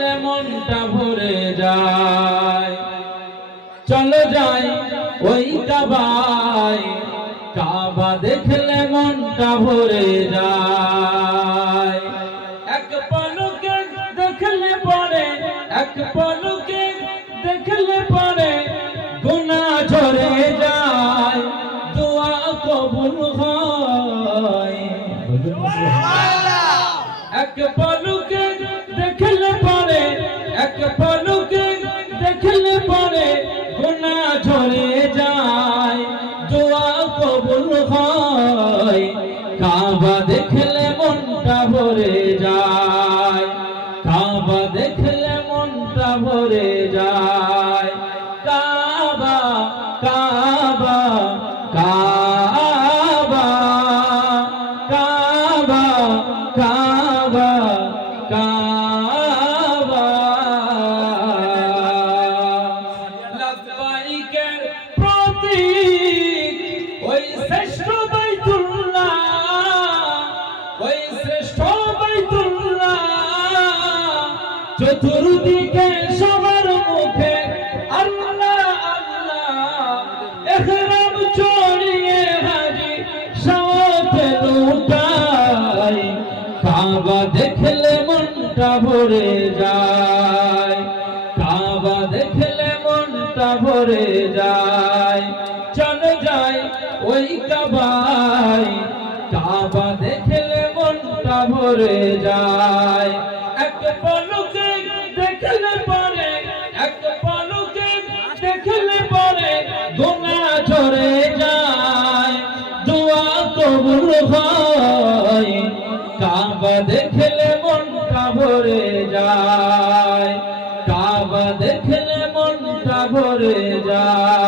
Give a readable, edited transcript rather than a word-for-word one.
মনটা ভরে যায়। চলো যাই ওই কাবায়, কাবা দেখলে মনটা ভরে যায়। এক পলকে দেখলে পরে, এক পলকে দেখলে পরে গুনাহ ঝরে যায়, দোয়া কবুল হয়। এক পলকে দেখলে পরে, এক পলকে দেখলে পরে গুনাহ ঝরে যায়, দোয়া কবুল হয়। কাবা দেখলে মনটা ভরে যায়, কাবা দেখলে মনটা ভরে যায়। কাবা কাবা কাবা কাবা কাবা কাবা লব্বাইকের প্রতীক ওই শ্রেষ্ঠ বাইতুল্লাহ, ওই শ্রেষ্ঠ বাইতুল্লাহ। চতুর্দিকে সবার মুখে আল্লাহ আল্লাহ, ইহরাম চড়িয়ে হাজি সাওয়াতে লুটাই। কাবা দেখলে মনটা ভরে যায়, কাবা দেখলে মনটা ভরে যায়। চলো যাই ওই কাবায়, কাবা দেখলে মনটা ভরে যায়। এক পলকে দেখলে পরে, এক পলকে দেখলে পরে গুনাহ ঝরে যায়, দোয়া কবুল হয়। কাবা দেখলে মনটা ভরে যায়, কাবা দেখলে মনটা ভরে যায়।